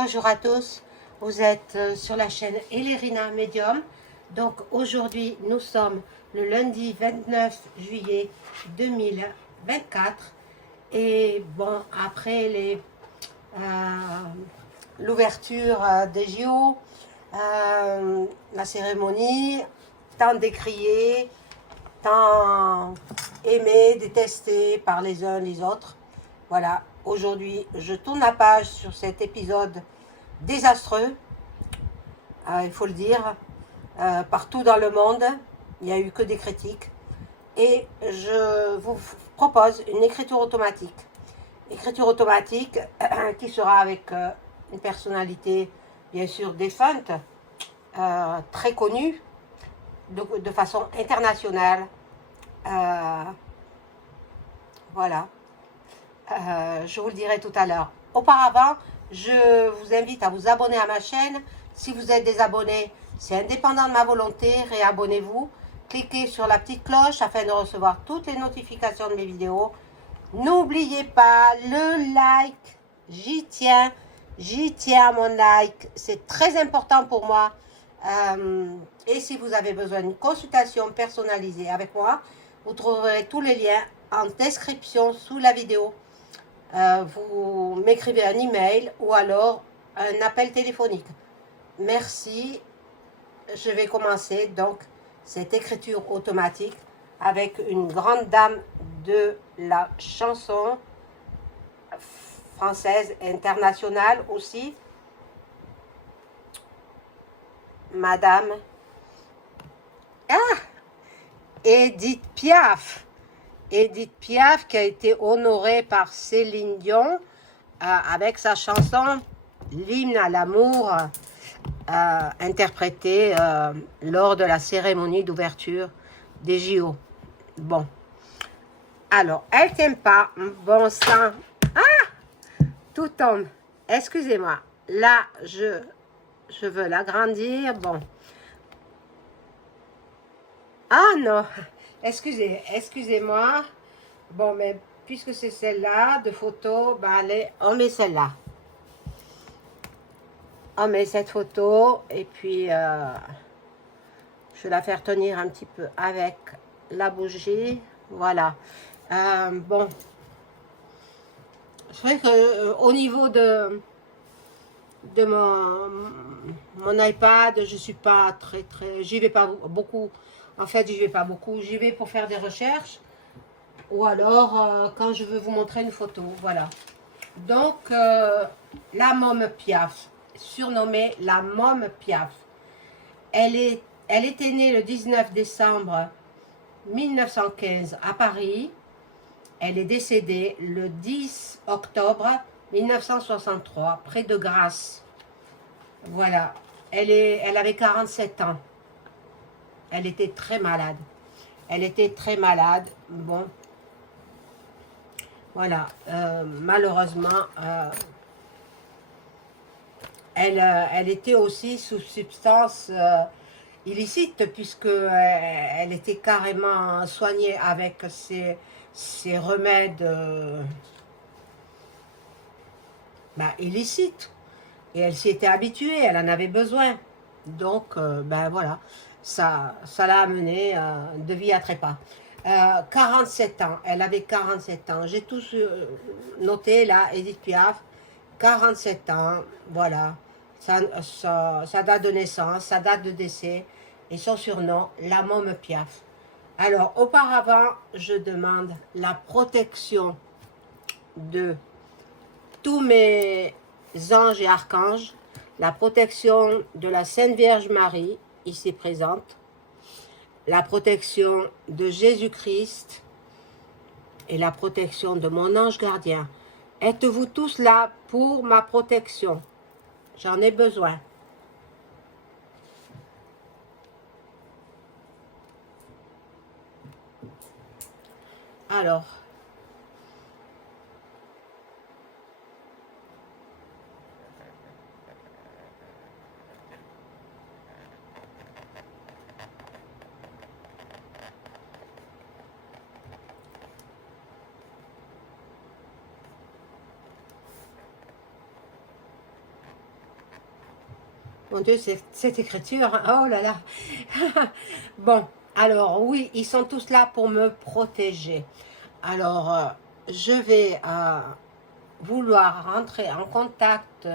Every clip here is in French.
Bonjour à tous, vous êtes sur la chaîne Elérina Medium. Donc aujourd'hui nous sommes le lundi 29 juillet 2024 et bon, après l'ouverture des JO, la cérémonie, tant décriée, tant aimée, détestée par les uns les autres. Voilà, aujourd'hui je tourne la page sur cet épisode désastreux, il faut le dire, partout dans le monde, il n'y a eu que des critiques. Et je vous propose une écriture automatique. Écriture automatique qui sera avec une personnalité, bien sûr, défunte, très connue, de façon internationale. Voilà. Je vous le dirai tout à l'heure. Auparavant, je vous invite à vous abonner à ma chaîne. Si vous êtes désabonné, c'est indépendant de ma volonté, réabonnez-vous. Cliquez sur la petite cloche afin de recevoir toutes les notifications de mes vidéos. N'oubliez pas le like, j'y tiens à mon like, c'est très important pour moi. Et si vous avez besoin d'une consultation personnalisée avec moi, vous trouverez tous les liens en description sous la vidéo. Vous m'écrivez un email ou alors un appel téléphonique. Merci. Je vais commencer donc cette écriture automatique avec une grande dame de la chanson française internationale aussi, Madame Edith Piaf. Edith Piaf qui a été honorée par Céline Dion avec sa chanson L'hymne à l'amour, interprétée lors de la cérémonie d'ouverture des JO. Bon, alors, elle t'aime pas, bon sang, tout tombe, excusez-moi, là, je veux l'agrandir, bon, non, excusez-moi, bon, mais puisque c'est celle-là, de photo, bah allez, on met celle-là. On met cette photo, et puis, je vais la faire tenir un petit peu avec la bougie, voilà. Bon, c'est vrai que au niveau de mon iPad, je suis pas très, j'y vais pas beaucoup. En fait, j'y vais pas beaucoup. J'y vais pour faire des recherches ou alors quand je veux vous montrer une photo. Voilà. Donc, la môme Piaf, surnommée la môme Piaf, elle était née le 19 décembre 1915 à Paris. Elle est décédée le 10 octobre 1963, près de Grasse. Voilà. Elle avait 47 ans. Elle était très malade. Elle était très malade. Bon. Voilà. Malheureusement, elle était aussi sous substance illicite, puisque elle était carrément soignée avec ces remèdes illicites. Et elle s'y était habituée, elle en avait besoin. Donc, ben voilà, ça l'a amenée de vie à trépas. 47 ans, elle avait 47 ans. J'ai tout noté là, Edith Piaf, 47 ans, voilà. Sa date de naissance, sa date de décès et son surnom, la môme Piaf. Alors, auparavant, je demande la protection de tous mes anges et archanges, la protection de la Sainte Vierge Marie, ici présente, la protection de Jésus-Christ et la protection de mon ange gardien. Êtes-vous tous là pour ma protection? J'en ai besoin. Alors, Mon Dieu, cette écriture, hein. Oh là là. Bon, alors oui, ils sont tous là pour me protéger. Alors, je vais vouloir rentrer en contact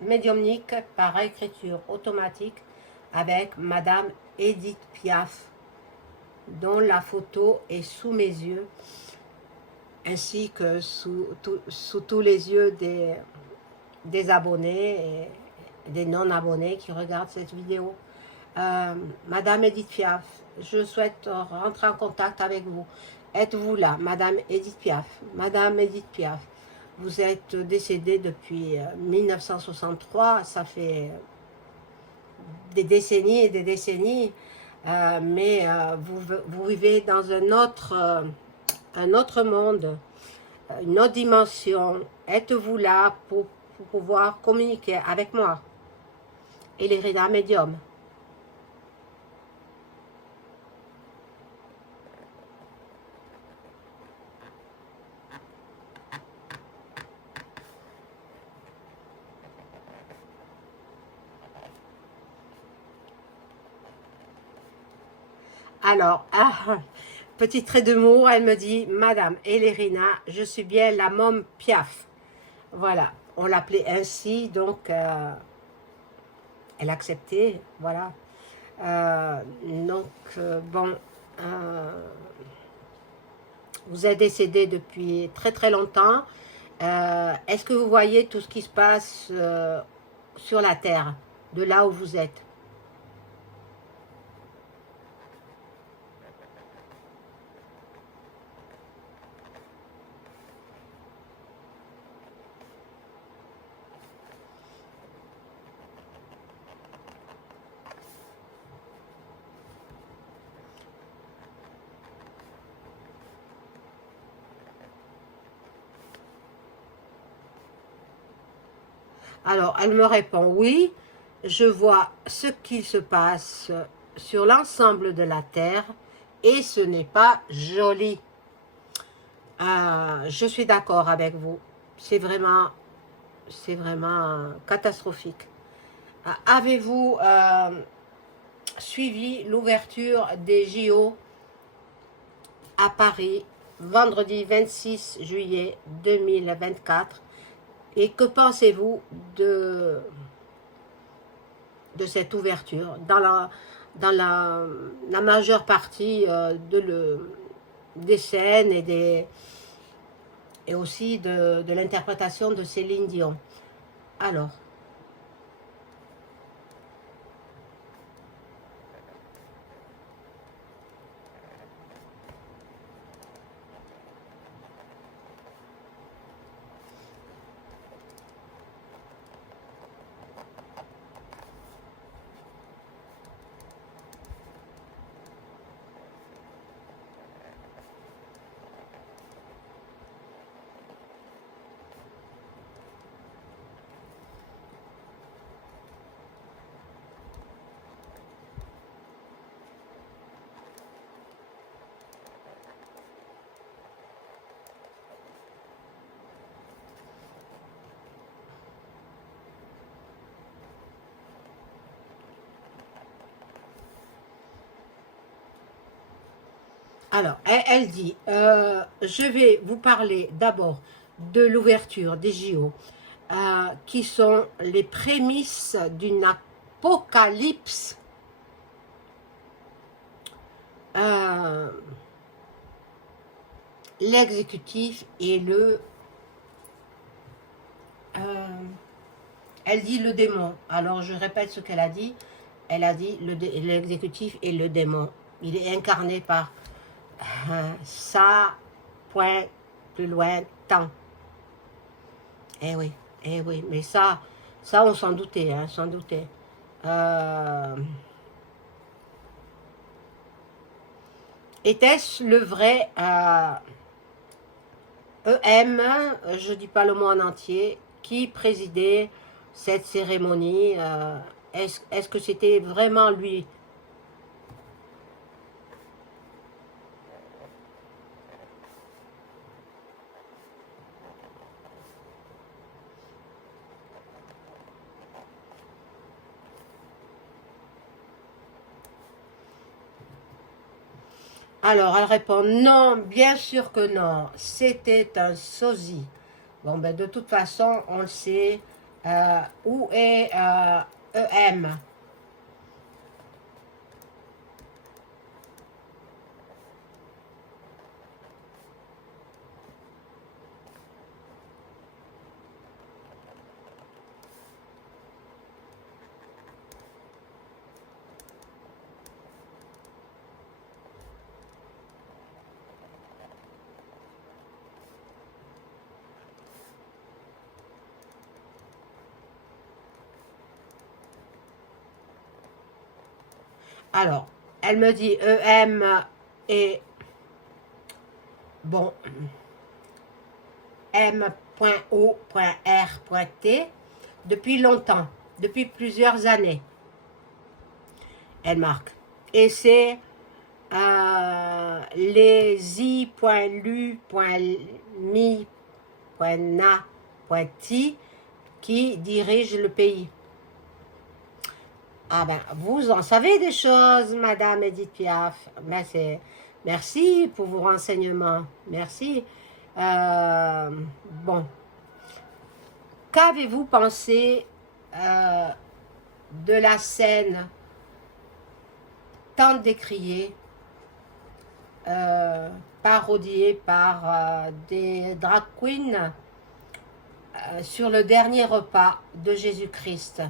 médiumnique par écriture automatique avec Madame Edith Piaf, dont la photo est sous mes yeux, ainsi que sous tous les yeux des abonnés et des non-abonnés qui regardent cette vidéo. Madame Edith Piaf, je souhaite rentrer en contact avec vous. Êtes-vous là, Madame Edith Piaf? Madame Edith Piaf, vous êtes décédée depuis 1963, ça fait des décennies et des décennies, mais vous vivez dans un autre monde, une autre dimension. Êtes-vous là pour pouvoir communiquer avec moi? Et les Rina Médium. Alors, petit trait d'humour, elle me dit, Madame Elérina, je suis bien la môme Piaf. Voilà, on l'appelait ainsi, donc elle a accepté, voilà. Bon, vous êtes décédé depuis très très longtemps. Est-ce que vous voyez tout ce qui se passe sur la Terre, de là où vous êtes? Alors, elle me répond, oui, je vois ce qui se passe sur l'ensemble de la Terre et ce n'est pas joli. Je suis d'accord avec vous, c'est vraiment catastrophique. Avez-vous suivi l'ouverture des JO à Paris, vendredi 26 juillet 2024? Et que pensez-vous de cette ouverture dans la majeure partie des scènes et aussi de l'interprétation de Céline Dion? Alors, elle dit, je vais vous parler d'abord de l'ouverture des JO, qui sont les prémices d'une apocalypse l'exécutif et elle dit le démon. Alors je répète ce qu'elle a dit. Elle a dit l'exécutif et le démon. Il est incarné par ça, point, plus loin, tant. Eh oui, mais ça on s'en doutait, hein, s'en doutait. Était-ce le vrai EM, je ne dis pas le mot en entier, qui présidait cette cérémonie? Est-ce que c'était vraiment lui? Alors, elle répond non, bien sûr que non, c'était un sosie. Bon, ben de toute façon, on le sait. Où est EM? Alors, elle me dit EM et bon, M.O.R.T depuis longtemps, depuis plusieurs années, elle marque. Et c'est les i.lu.mi.na.ti qui dirige le pays. Ah ben, vous en savez des choses, Madame Edith Piaf. Ben merci pour vos renseignements. Merci. Bon, qu'avez-vous pensé de la scène tant décriée, parodiée par des drag queens sur le dernier repas de Jésus-Christ?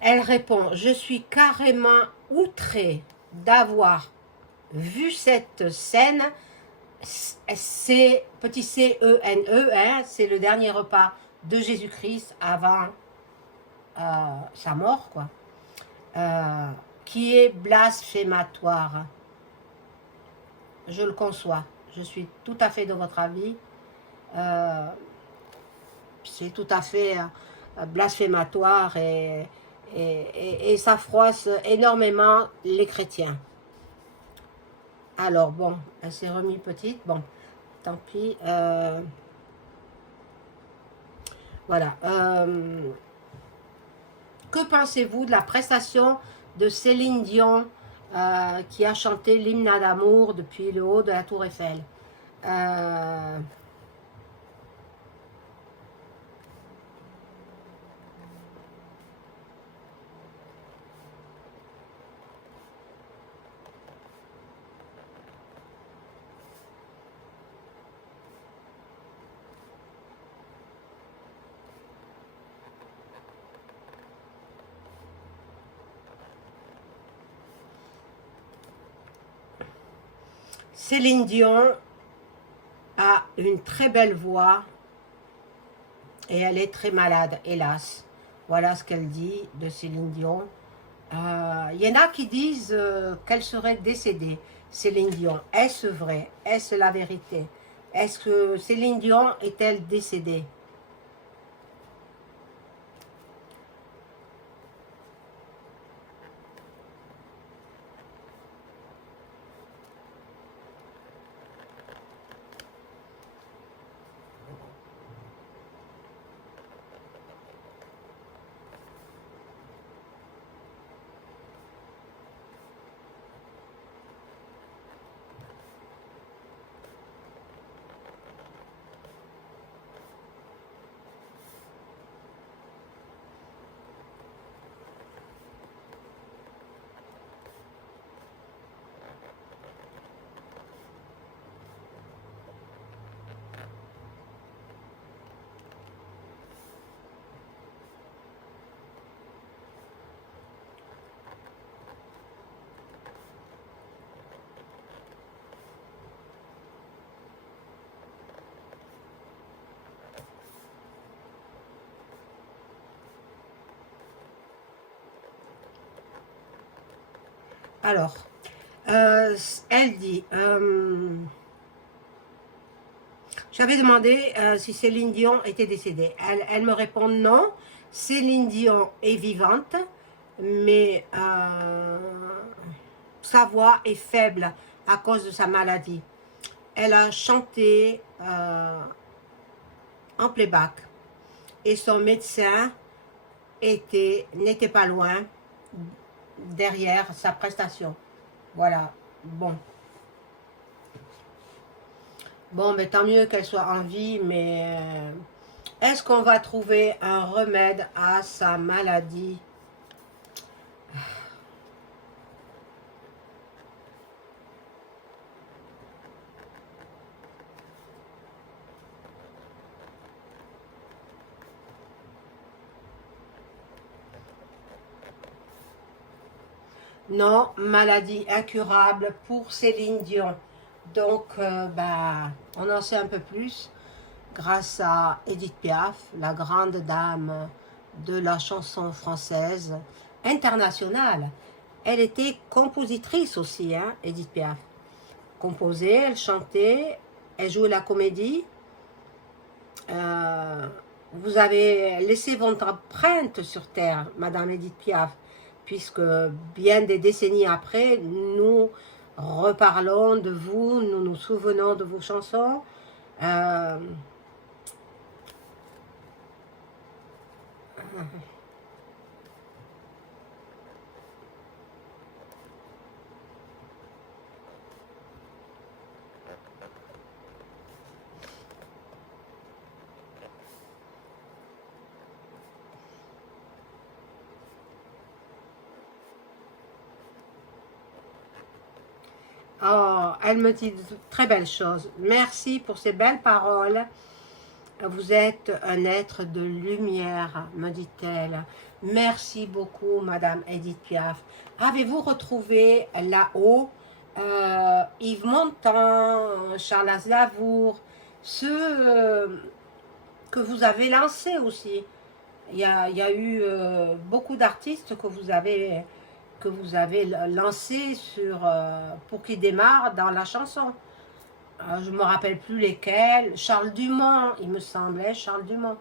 Elle répond, je suis carrément outrée d'avoir vu cette scène. C'est petit C-E-N-E, hein, c'est le dernier repas de Jésus-Christ avant sa mort, quoi, qui est blasphématoire. Je le conçois, je suis tout à fait de votre avis. C'est tout à fait blasphématoire et ça froisse énormément les chrétiens. Alors bon, elle s'est remise petite, bon, tant pis. Voilà. Que pensez-vous de la prestation de Céline Dion qui a chanté l'hymne d'amour depuis le haut de la Tour Eiffel? Céline Dion a une très belle voix et elle est très malade, hélas. Voilà ce qu'elle dit de Céline Dion. Il y en a qui disent qu'elle serait décédée, Céline Dion. Est-ce vrai? Est-ce la vérité? Est-ce que Céline Dion est-elle décédée? Alors, elle dit, J'avais demandé si Céline Dion était décédée. Elle me répond non. Céline Dion est vivante, mais sa voix est faible à cause de sa maladie. Elle a chanté en playback et son médecin n'était pas loin derrière sa prestation. Voilà, bon. Bon, mais tant mieux qu'elle soit en vie, mais est-ce qu'on va trouver un remède à sa maladie? Non, maladie incurable pour Céline Dion. Donc, bah, on en sait un peu plus grâce à Édith Piaf, la grande dame de la chanson française internationale. Elle était compositrice aussi, hein, Édith Piaf. Composée, elle chantait, elle jouait la comédie. Vous avez laissé votre empreinte sur Terre, Madame Édith Piaf, puisque bien des décennies après, nous reparlons de vous, nous nous souvenons de vos chansons. Oh, elle me dit de très belles choses. Merci pour ces belles paroles. Vous êtes un être de lumière, me dit-elle. Merci beaucoup, Madame Édith Piaf. Avez-vous retrouvé là-haut Yves Montand, Charles Aznavour, ceux que vous avez lancés aussi? Il y a eu beaucoup d'artistes que vous avez lancés pour qu'ils démarrent dans la chanson. Je ne me rappelle plus lesquels. Charles Dumont, il me semblait, Charles Dumont.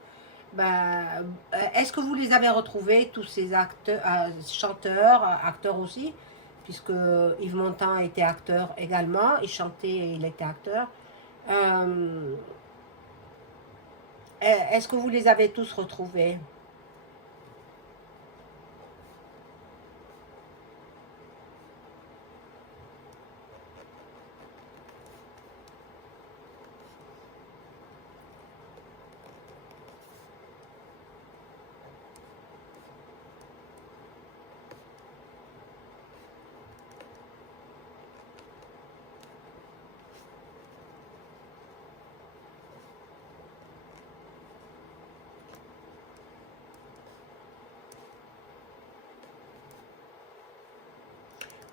Ben, est-ce que vous les avez retrouvés, tous ces acteurs, chanteurs, acteurs aussi, puisque Yves Montand était acteur également, il chantait et il était acteur. Est-ce que vous les avez tous retrouvés?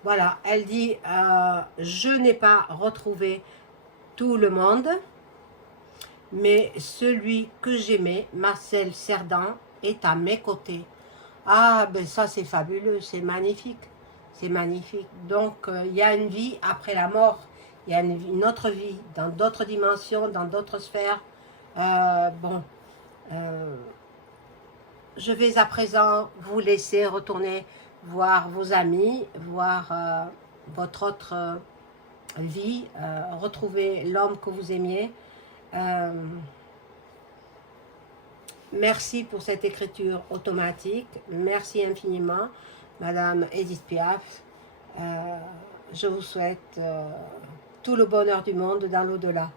Voilà, elle dit je n'ai pas retrouvé tout le monde, mais celui que j'aimais, Marcel Cerdan, est à mes côtés. Ah, ben ça c'est fabuleux, c'est magnifique. C'est magnifique. Donc, il y a une vie après la mort. Il y a une autre vie, dans d'autres dimensions, dans d'autres sphères. Bon, je vais à présent vous laisser retourner voir vos amis, voir votre autre vie, retrouver l'homme que vous aimiez. Merci pour cette écriture automatique. Merci infiniment, Madame Édith Piaf. Je vous souhaite tout le bonheur du monde dans l'au-delà.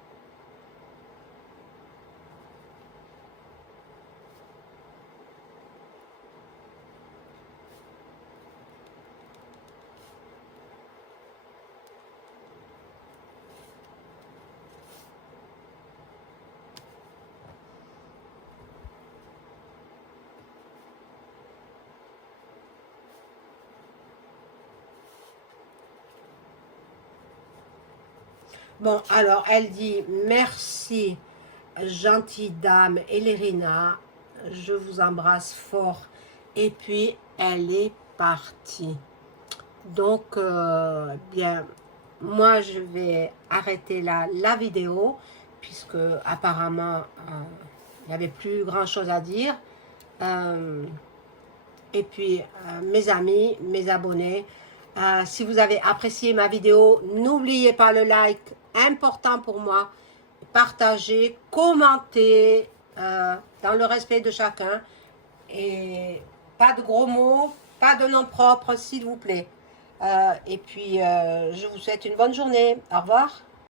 Bon, alors, elle dit « Merci, gentille dame Elérina, je vous embrasse fort. » Et puis, elle est partie. Donc, bien, moi, je vais arrêter là la vidéo. puisque apparemment, il n'y avait plus grand chose à dire. Et puis, mes amis, mes abonnés, si vous avez apprécié ma vidéo, n'oubliez pas le like, important pour moi. Partagez, commentez, dans le respect de chacun. Et pas de gros mots, pas de nom propre, s'il vous plaît. Et puis, je vous souhaite une bonne journée. Au revoir.